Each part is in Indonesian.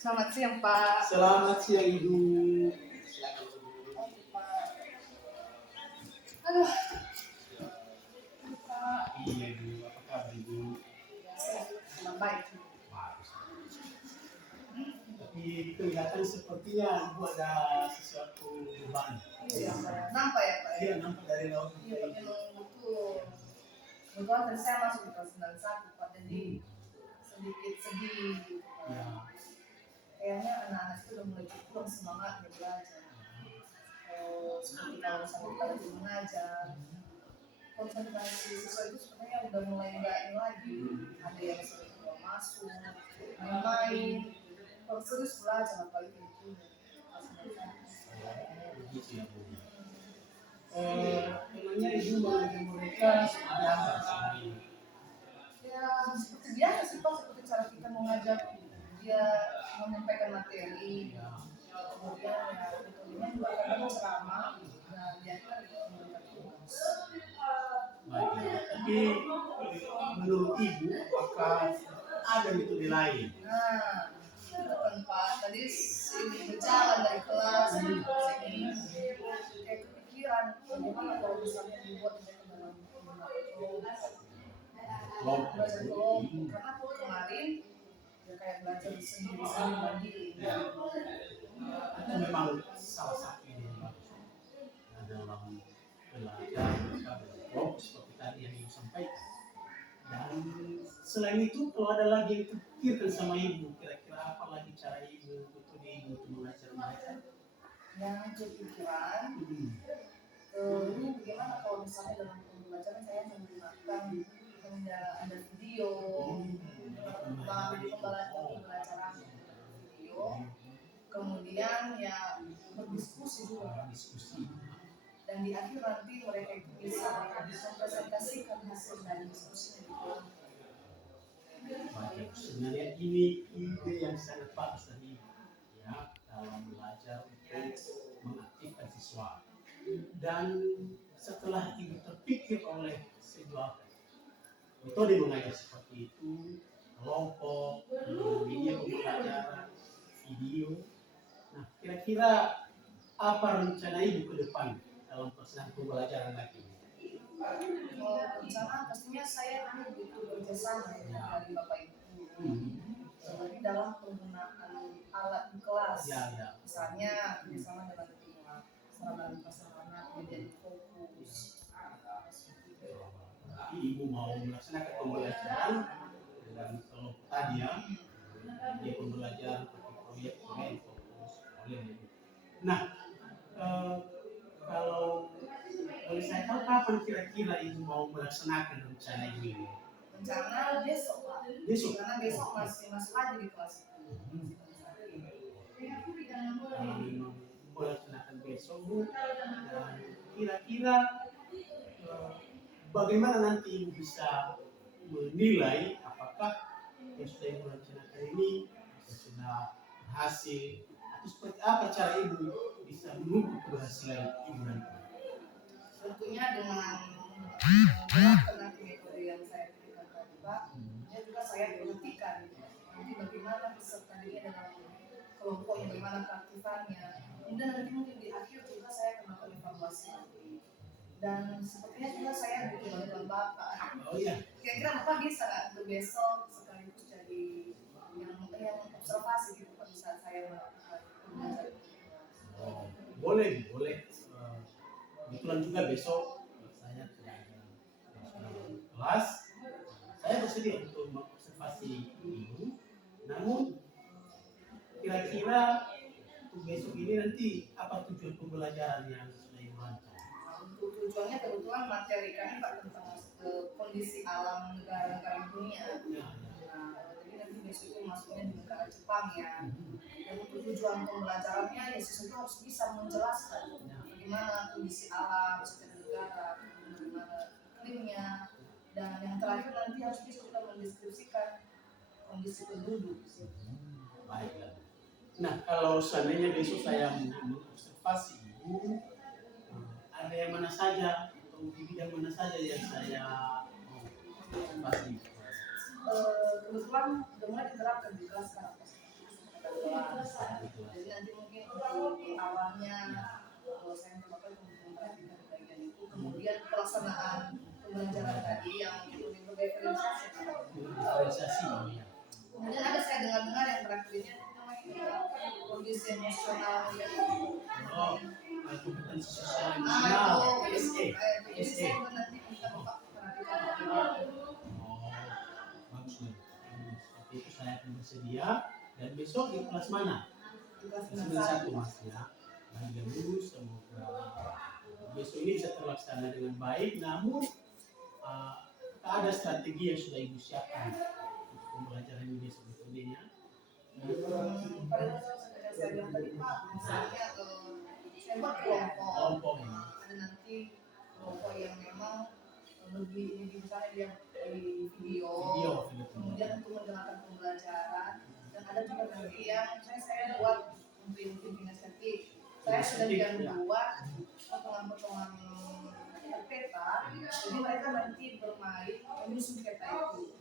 Selamat siang, Pak. Selamat siang Ibu. Silakan Ibu. Oke, Pak. Aduh, Pak. Iya Ibu, apa kabar Ibu? Ya, saya kurang baik. Bagus. Tapi kelihatan sepertinya Ibu ada sesuatu beban. Iya, Pak. Nampak ya, Pak? Iya, nampak dari laut. Iya, Pak. Memang betul. Kebetulan tadi saya masuk di kelas 91, Pak. Jadi sedikit sedih. Ya. Kayaknya anak-anak itu udah mulai kurang semangat belajar. Seperti kalau misalnya kita lagi mengajar, kalau misalnya kita siswa itu sebenarnya udah mulai nggak ini lagi. Ada yang sering keluar masuk, main-main. Kalau serius belajar apalagi itu. Begitu ya Bu. Emangnya Ibu mengajar mereka seperti apa sih? Ya seperti biasa sih Pak, seperti cara kita mengajar dia menyampaikan materi. Kemudian ya metodenya juga kadang ceramah dan dia kan memberikan tugas. Baik. Tapi menurut Ibu, apakah ada metode lain? Nah, itu kan Pak, tadi sini berjalan dari kelas ke sini, kayak kepikiran bagaimana kalau misalnya dibuat mereka dalam belajar kelompok, karena aku kemarin ya kayak belajar sendiri mandiri. Itu memang salah satu yang bagus dalam belajar kelompok seperti tadi yang Ibu sampaikan. Dan selain itu, kalau ada lagi yang terpikirkan sama Ibu, kira-kira apa lagi cara Ibu untuk untuk mengajar mereka? Yang kepikiran, ini bagaimana kalau misalnya dalam pembelajaran saya menggunakan ada video, pembelajaran video, kemudian ya berdiskusi juga. Dan di akhir nanti mereka itu bisa mempresentasikan hasil dari diskusinya. Baik, sebenarnya ini ide yang sangat bagus dari Ibu, ya, dalam belajar untuk mengaktifkan siswa. Dan setelah Ibu terpikir oleh sebuah metode mengajar seperti itu, kelompok, media pembelajaran, video. Nah, kira-kira apa rencana Ibu ke depan dalam pelaksanaan pembelajaran lagi? Rencana pastinya saya butuh kerjasama dari Bapak Ibu. Seperti dalam penggunaan alat di kelas, misalnya bersama dengan sarana kemudian fokus. Ibu mau melaksanakan pembelajaran dengan kelompok tadi ya, dia pembelajaran seperti proyek fokus oleh. Nah, kalau saya tahu kapan kira-kira Ibu mau melaksanakan rencana ini? Rencana besok Pak. Besok? Karena besok masih masuk aja di kelas. Memang melaksanakan besok Bu. Dan kira-kira bagaimana nanti Ibu bisa menilai apakah yang sudah Ibu laksanakan ini sudah berhasil atau seperti apa cara Ibu bisa mengukur keberhasilan Ibu nanti? Tentunya dengan menerapkan nanti metode yang saya berikan tadi Pak, ya juga saya perhatikan nanti bagaimana peserta dia dalam kelompoknya, bagaimana keaktifannya. Kemudian nanti mungkin di akhir juga saya akan melakukan evaluasi nanti. Dan sepertinya juga saya butuh bantuan Bapak. Oh iya. Kira-kira Bapak bisa nggak untuk besok sekaligus jadi yang observasi gitu pada saat saya melakukan pembelajaran. Oh, boleh. Kebetulan juga besok saya tidak ada kelas. Saya bersedia untuk mengobservasi Ibu. Namun kira-kira untuk besok ini nanti apa tujuan pembelajaran yang sudah Ibu rancang? Untuk tujuannya kebetulan materi kami Pak tentang kondisi alam negara-negara dunia. Nah, jadi nanti besok itu masuknya di negara Jepang ya. Dan untuk tujuan pembelajarannya ya siswa itu harus bisa menjelaskan bagaimana kondisi alam sekitar negara, bagaimana iklimnya, dan yang terakhir nanti harus bisa kita mendeskripsikan kondisi penduduk. Baiklah. Nah, kalau seandainya besok saya mengobservasi Ibu, ada yang mana saja atau di bidang mana saja yang saya observasi? Kebetulan mulai diterapkan di kelas sekarang. kelas. Jadi nanti mungkin untuk awalnya kalau saya mendapatkan pembelajaran di bagian itu, kemudian pelaksanaan pembelajaran tadi yang lebih berdiferensiasi. Diferensiasi ya. Kemudian ada saya dengar-dengar yang terakhir ini namanya kondisi emosional ya. Oh, kompetensi sosial Itu emosional SE. jadi saya nanti minta Bapak perhatikan bagaimana. Oh, bagus nih. Seperti itu saya akan bersedia. Dan besok di kelas mana? Kelas 91 Mas ya. Dan lulus, semoga besok ini bisa terlaksana dengan baik. Namun ada strategi yang sudah Ibu siapkan untuk pembelajaran ini besok betulnya. Pada saat saya bilang tadi Pak, misalnya saya buat kelompok. Kelompok ya. Ada nanti kelompok yang memang lebih misalnya dia di video, kemudian untuk mendengarkan pembelajaran, dan ada juga nanti yang saya buat untuk inisiatif. Saya sudah buat potongan-potongan peta, jadi mereka nanti bermain menyusun peta itu,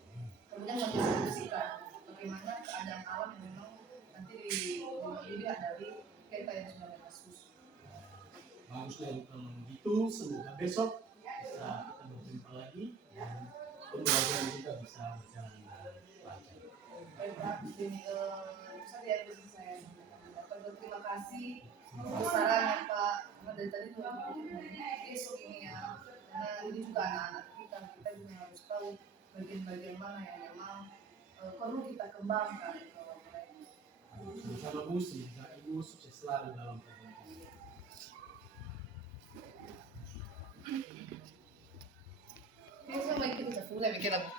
kemudian mendiskusikan bagaimana keadaan alam yang memang nanti dilihat dari peta yang sudah mereka susun. Bagus dari kalau begitu, semoga besok bisa kita berjumpa lagi dan pembelajaran kita bisa berjalan dengan lancar. Baik Pak, ini saja yang bisa saya sampaikan. Terima kasih saran Pak. Dari tadi tuh besok ini ya, karena ini juga anak-anak kita juga harus tahu bagian-bagian mana yang memang perlu kita kembangkan kalau mereka. Sama Bu, semoga Ibu sukses selalu dalam pekerjaan. Kayaknya sama kita sudah mikir apa?